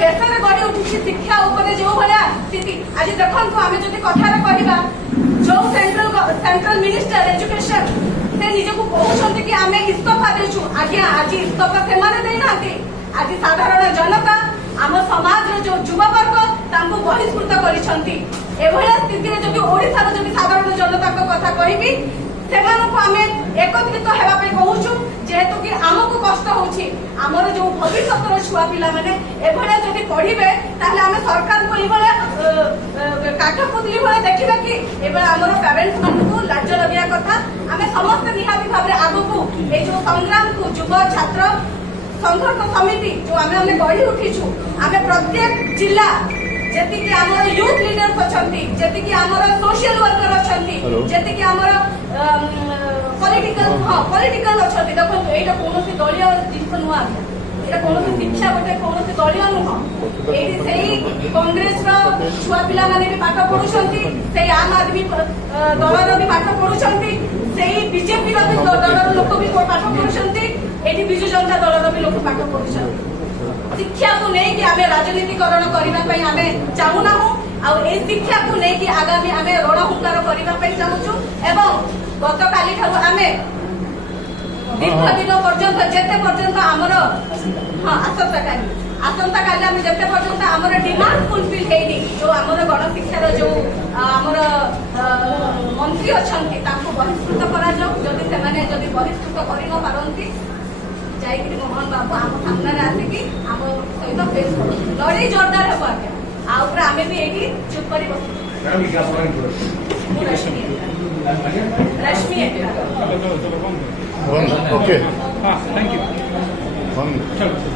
देश में गढ़ी उठी शिक्षा उपरे जो भाया स्थिति आज देखो आम जो कथार कहवा जो सेंट्रल मिनिस्टर एजुकेशन से निजक कहते कि आम इस्तीफा देचु आज्ञा आज इस्तीफा से देना आज साधारण जनता आम समाज जो युववर्ग बहिष्कृत करती स्थिति जब ओडार जब साधारण जनता कथा कहबी से आम एकत्रित होगापी कहूँ जेहेतु कि आमको कष्ट होची आमर जो भविष्य छुआ पिला माने एभलिया जदि पढ़िबे ताहले आमे सरकार को इभलिया काठ पुतली भले देखिबे कि एबे आमर पेरेंट्स मानकु लाज लगिया कथा आमे समस्त निहाती भाबरे आगुकु ए जो संग्राम को युव छात्र संघर्ष समिति जो आमे गढ़ी उठीछु आमे प्रत्येक जिला जेति कि आमर यूथ लीडर्स अछंती जेति कि आमर सोशल वर्कर अछंती जेति कि आमर पॉलिटिकल अछंती देखो एटा कोनोसी दलीय जिंस नुआ एटा कोनोसी शिक्षा गोटे कोनोसी दलीय नुह एटी सेही कांग्रेस रो छुआ पिला माने भी पाठ पढुछंती सेही आम आदमी दल रो भी पाठ पढुछंती सेही बीजेपी रो भी दल रो लोक भी पाठ पढुछंती एटी बिजु जनता दल रो भी लोक पाठ पढुछंती शिक्षा को नहीं कि आमे राजनीतिकरण करबा पई आमे चाहुना हो आ ए शिक्षा को नहीं कि आगामी आमे रणहुंकार करबा पई चाहूछु एवं गत काली ठारू आमे दीर्घ दिन पर्यंत जेते पर्यंत आमर आसंता काली आमे जेते पर्यंत आमर डिमांड फुलफिल हेनी जो आमर गण शिक्षार जो आमर मंत्री अछंती ताको बहिष्कृत करा जाऊ जदि से माने जदि बहिष्कृत करि न पारंती जाइकरी मोहन बाबू आम सामने आसिकी आम सहित फेस कर लड़ाई जोरदार हे आगे आउपर आमे भी एठी चुप करी रश्मि ओके हाँ थैंक यू